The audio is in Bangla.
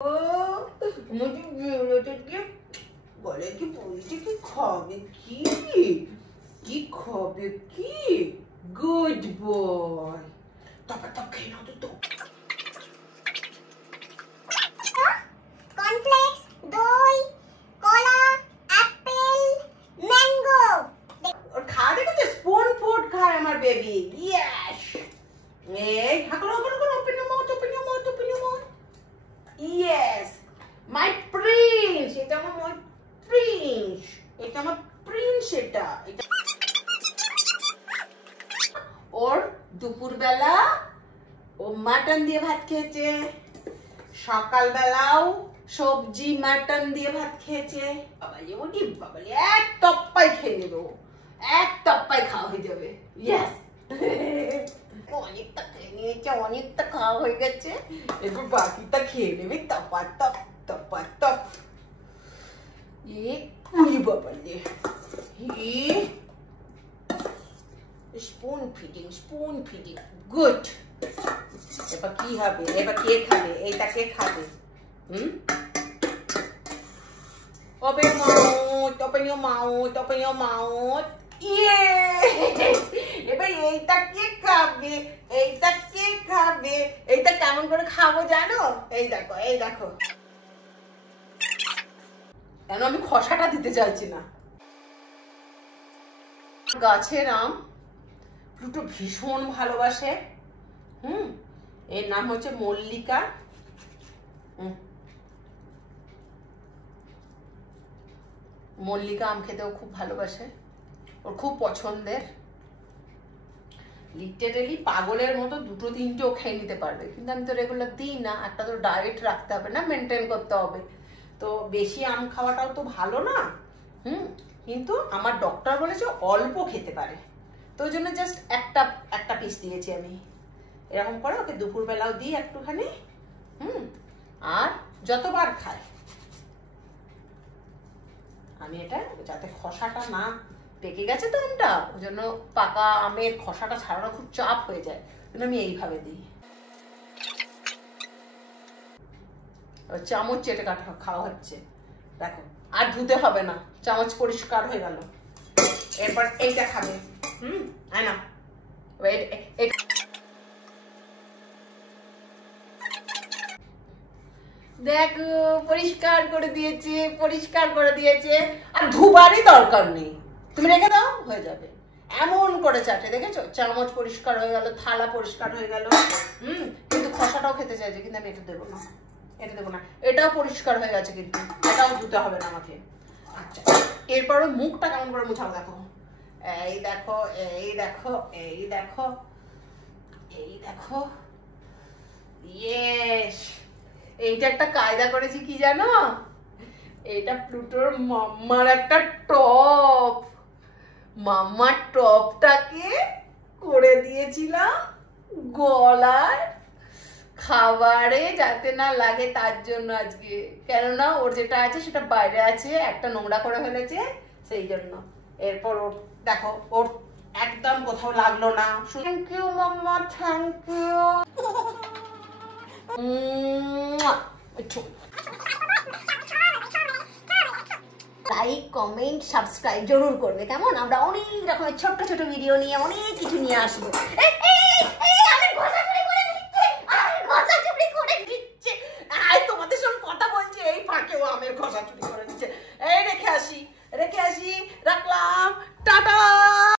আমাকে বেলাটাকে বলে কি বলছে কি খাবে কি খাবে কি গুড বয় তারপর তো খেয়ে নাও তো কর্নফ্লেক্স দই কলা অ্যাপেল ম্যাঙ্গো और खा देखो तो स्पून फूड खाए हमारे बेबी यस এই হাকলো open your mouth yes my prince এটা আমার প্রিন্স এটা ওর দুপুরবেলা ও মাটন দিয়ে ভাত খেয়েছে সকালবেলাও সবজি মাটন দিয়ে ভাত খেয়েছে বাবালি এক টপ্পাই খেয়ে নেবো এক টপ্পাই খাওয়া হয়ে যাবে ইয়েস অনেকটা খেয়ে নিয়েছে অনেকটা খাওয়া হয়ে গেছে এরপর বাকিটা খেয়ে নেবে টপা টপ উড়ি বাবালি স্পুন ফিডিং গুড এবার কি হবে এবার কে খাবে এইটা কে খাবে open your mouth yes এবার এইটা কে খাবে এইটা কেমন করে খাবো জানো এই দেখো কেন আমি খসাটা দিতে চাইছি না গাছের আম প্লুটো ভীষণ ভালোবাসে এর নাম হচ্ছে মল্লিকা মল্লিকা আম খেতেও খুব ভালোবাসে ওর খুব পছন্দের লিটারেলি পাগলের মতো দুটো তিনটেও খেয়ে নিতে পারবে কিন্তু আমি তো রেগুলার দিই না একটা তো ডায়েট রাখতে হবে না মেনটেন করতে হবে তো বেশি আম খাওয়াটাও তো ভালো না কিন্তু আমার ডক্টর বলেছে অল্প খেতে পারে তো ওই জন্য জাস্ট একটা পিস দিয়েছি আমি এরকম করে ওকে দুপুরবেলাও দিই একটুখানি আর যতবার খায় আমি এটা যাতে খসাটা না পেকে গেছে তো আমটা ওই জন্য পাকা আমের খসাটা ছাড়ানো খুব চাপ হয়ে যায় কিন্তু আমি এইভাবে দিই চামচ চেটে কাটা খাওয়া হচ্ছে দেখো আর ধুতে হবে না চামচ পরিষ্কার হয়ে গেল এরপর এইটা খাবে আয় না দেখো পরিষ্কার করে দিয়েছে আর ধুবারই দরকার নেই তুমি রেখে দাও হয়ে যাবে এমন করে চাটে দেখেছো চামচ পরিষ্কার হয়ে গেল থালা পরিষ্কার হয়ে গেল কিন্তু খসাটাও খেতে চাইছে কিন্তু আমি এটা দেবো না এটাও পরিষ্কার হয়ে গেছে কিন্তু এটাও ধুতে হবে না আমাকে আচ্ছা এরপর মুখটা কেমন করে মুছাও দেখো এই দেখো ইয়েস এইটা একটা কায়দা করেছি কি জানো এইটা প্লুটোর মাম্মার একটা টপ মাম্মার টপটাকে করে দিয়েছিলাম গলায় খাবারে যাতে না লাগে তার জন্য আজকে কেননা ওর যেটা আছে সেটা বাইরে আছে একটা নোংরা করে ফেলেছে সেই জন্য এরপর ওর দেখো ওর একদম কোথাও লাগলো না thank you mamma thank you like comment subscribe জরুর করবে কেমন আমরা অনেক রকমের ছোট ছোট ভিডিও নিয়ে অনেক কিছু নিয়ে আসবো তোমাদের সঙ্গে কথা বলছি এই ফাঁকেও আমের খসা চুরি করে দিচ্ছে